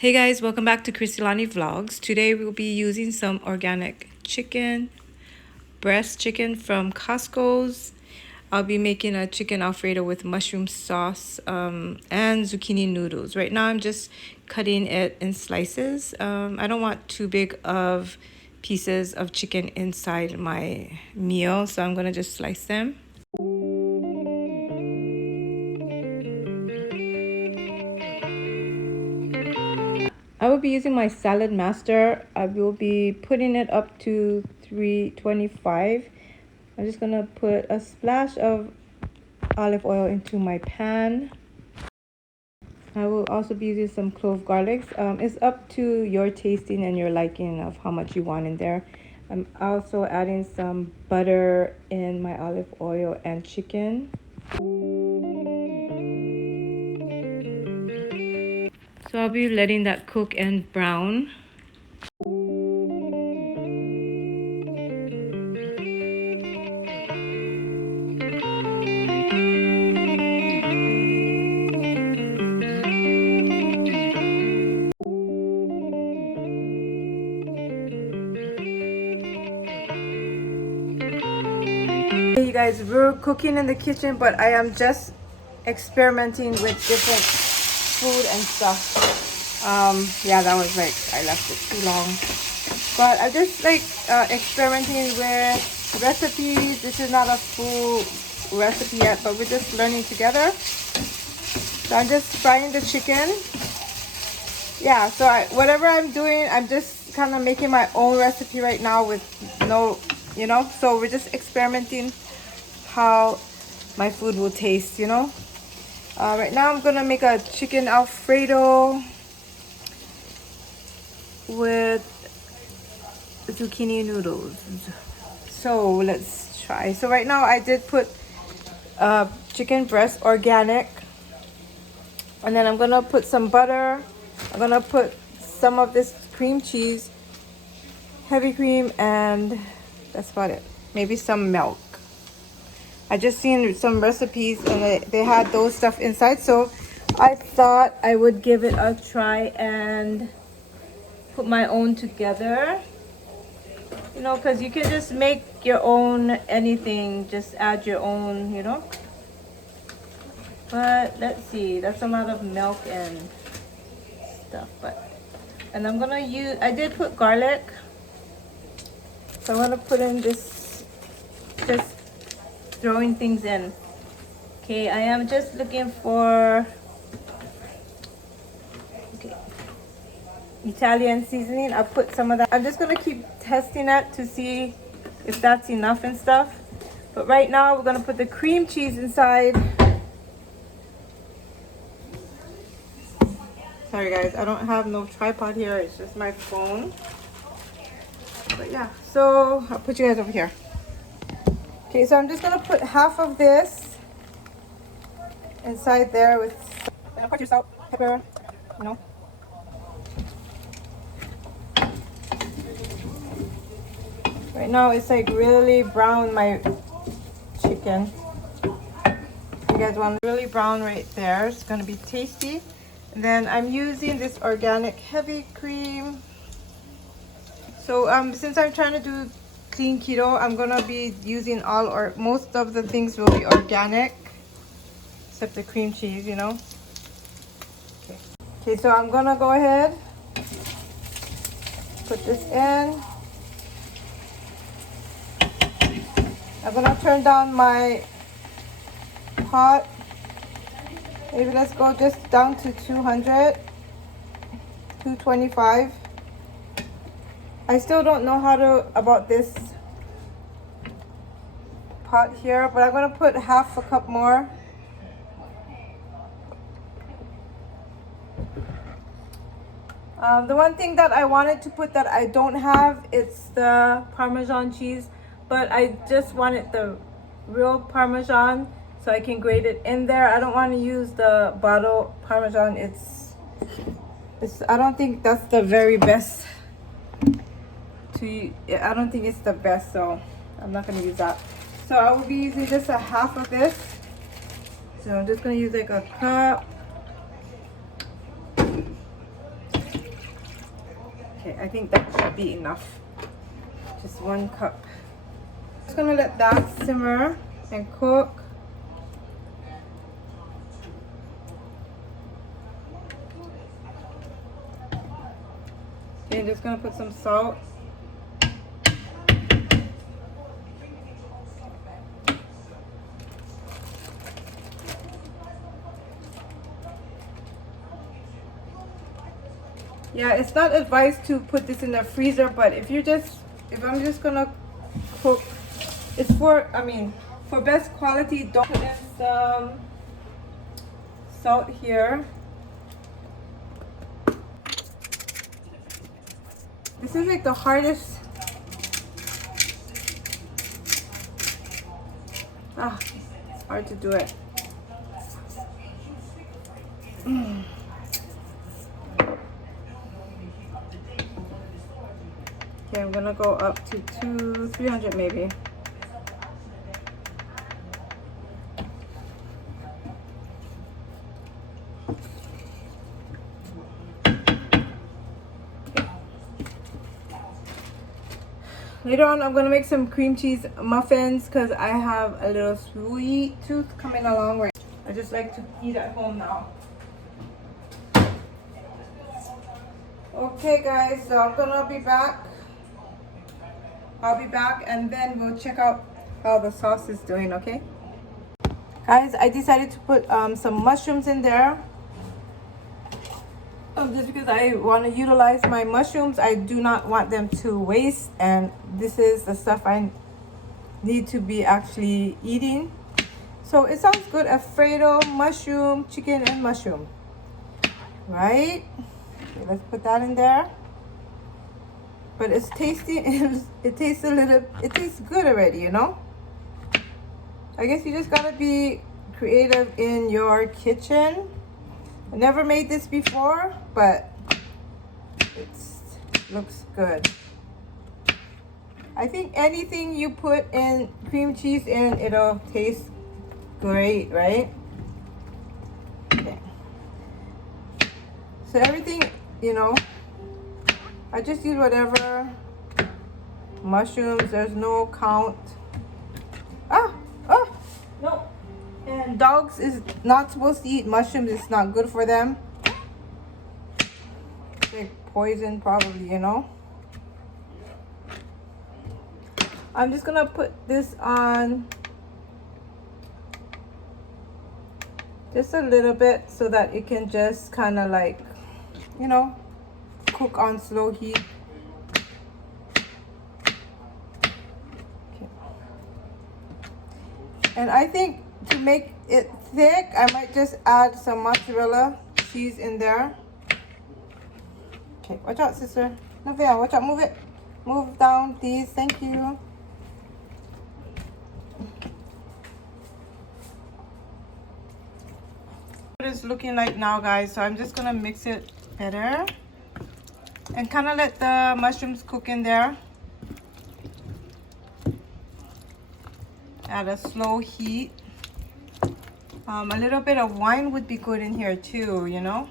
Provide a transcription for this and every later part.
Hey guys, welcome back to Christilani Vlogs. Today we'll be using some organic chicken, breast chicken from Costco's. I'll be making a chicken Alfredo with mushroom sauce and zucchini noodles. Right now I'm just cutting it in slices. I don't want too big of pieces of chicken inside my meal, so I'm gonna just slice them. I will be using my salad master. I will be putting it up to 325. I'm just gonna put a splash of olive oil into my pan. I will also be using some clove garlics. It's up to your tasting and your liking of how much you want in there. I'm also adding some butter in my olive oil and chicken. So I'll be letting that cook and brown. Hey you guys, we're cooking in the kitchen, but I am just experimenting with different food and stuff. Yeah, that was like, I left it too long. But I just like experimenting with recipes. This is not a full recipe yet, but we're just learning together. So I'm just frying the chicken. Yeah, so whatever I'm doing, I'm just kind of making my own recipe right now with no, so we're just experimenting how my food will taste, Right now I'm gonna make a chicken Alfredo with zucchini noodles. So let's try. So right now I did put chicken breast organic, and then I'm gonna put some butter. I'm gonna put some of this cream cheese, heavy cream, and that's about it. Maybe some milk. I just seen some recipes and they had those stuff inside, so I thought I would give it a try and put my own together. Because you can just make your own anything, just add your own, But let's see, that's a lot of milk and stuff, and I'm gonna use, I did put garlic, so I'm gonna put in this, just throwing things in. Okay, I am just looking for Italian seasoning. I'll put some of that. I'm just gonna keep testing it to see if that's enough and stuff. But right now we're gonna put the cream cheese inside. Sorry guys, I don't have no tripod here. It's just my phone. But yeah, so I'll put you guys over here. Okay, so I'm just gonna put half of this inside there with, of course, your salt, pepper, Right now it's like really brown, my chicken. You guys want really brown right there. It's gonna be tasty. And then I'm using this organic heavy cream. So since I'm trying to do clean keto, I'm gonna be using most of the things will be organic, except the cream cheese, Okay, so I'm gonna go ahead, put this in. I'm gonna turn down my pot. Maybe let's go just down to 200, 225. I still don't know about this pot here, but I'm gonna put half a cup more. The one thing that I wanted to put that I don't have, it's the Parmesan cheese, but I just wanted the real Parmesan so I can grate it in there. I don't want to use the bottle Parmesan. I don't think that's the very best. I don't think it's the best, so I'm not going to use that. So I will be using just a half of this. So I'm just going to use like a cup. Okay, I think that should be enough. Just 1 cup. Just gonna let that simmer and cook. Okay, just gonna put some salt. Yeah, it's not advised to put this in the freezer, but if I'm just gonna cook, it's for, I mean, for best quality, don't put in some salt here. This is like the hardest. It's hard to do it. Okay, I'm gonna go up to 300 maybe. Later on, I'm gonna make some cream cheese muffins because I have a little sweet tooth coming along. Right, I just like to eat at home now. Okay, guys, so I'm gonna be back. I'll be back, and then we'll check out how the sauce is doing. Okay, guys, I decided to put some mushrooms in there. Just because I want to utilize my mushrooms, I do not want them to waste, and this is the stuff I need to be actually eating. So it sounds good. Alfredo, mushroom, chicken, and mushroom, right? Okay, let's put that in there. But it's tasty. It tastes it tastes good already, you know. I guess you just gotta be creative in your kitchen. I never made this before, but it looks good. I think anything you put in cream cheese in, it'll taste great, right? Okay. So everything, you know, I just use whatever. Mushrooms, there's no count. No. And dogs is not supposed to eat mushrooms. It's not good for them. It's like poison probably, you know. I'm just gonna put this on just a little bit so that it can just kind of like, you know, cook on slow heat. Okay. And I think to make it thick, I might just add some mozzarella cheese in there. Okay, watch out, sister. Novia, watch out, move it. Move down, please. Thank you. What it's looking like now, guys. So I'm just gonna mix it better and kind of let the mushrooms cook in there at a slow heat. A little bit of wine would be good in here too, you know.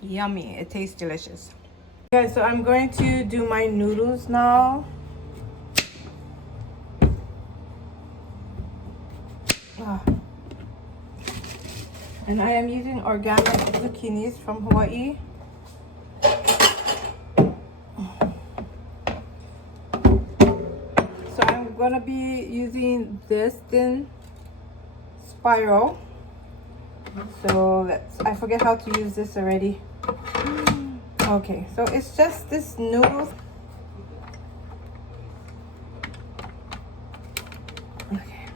Yummy. It tastes delicious. Okay, so I'm going to do my noodles now. And I am using organic zucchinis from Hawaii. So I'm gonna be using this thin spiral. So I forget how to use this already. Okay, so it's just this noodles. Okay.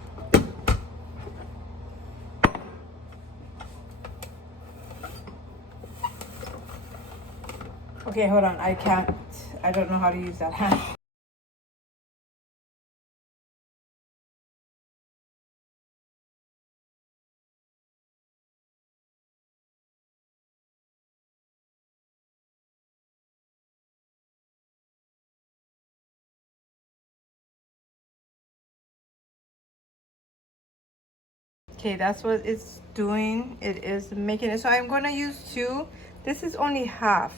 Okay, hold on. I don't know how to use that hand. Okay, that's what it's doing. It is making it. So I'm going to use 2. This is only half,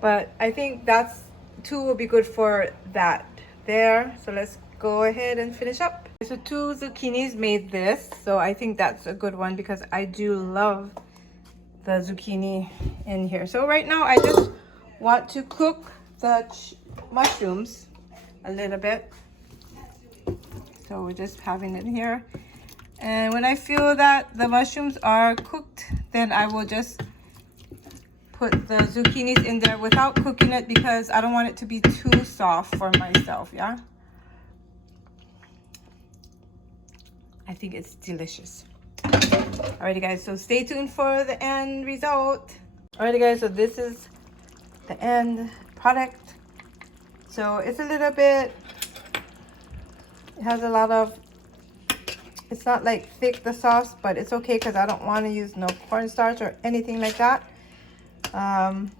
but I think that's 2 will be good for that there. So let's go ahead and finish up. So 2 zucchinis made this. So I think that's a good one because I do love the zucchini in here. So right now I just want to cook the mushrooms a little bit. So we're just having it here. And when I feel that the mushrooms are cooked, then I will just put the zucchinis in there without cooking it because I don't want it to be too soft for myself, yeah? I think it's delicious. Alrighty guys, so stay tuned for the end result. Alrighty guys, so this is the end product. So it's a little bit, it has a lot of, it's not like thick the sauce, but it's okay because I don't want to use no cornstarch or anything like that.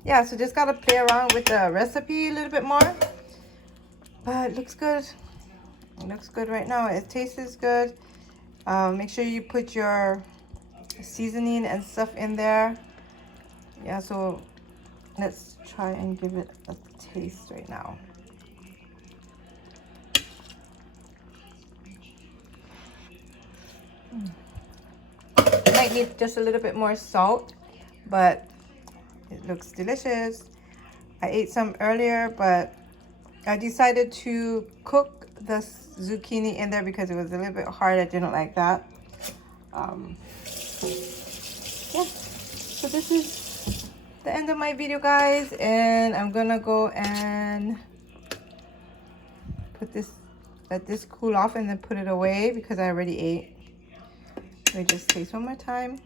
Yeah, so just gotta play around with the recipe a little bit more, but it looks good. It looks good right now. It tastes good. Make sure you put your seasoning and stuff in there. Yeah, so let's try and give it a taste right now. Might need just a little bit more salt, but it looks delicious. I ate some earlier, but I decided to cook the zucchini in there because it was a little bit hard. I didn't like that. Yeah, so this is the end of my video, guys, and I'm gonna go and put this, let this cool off and then put it away because I already ate. Let me just taste one more time.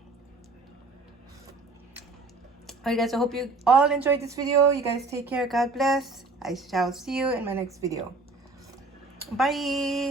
Alright guys, I hope you all enjoyed this video. You guys take care. God bless. I shall see you in my next video. Bye.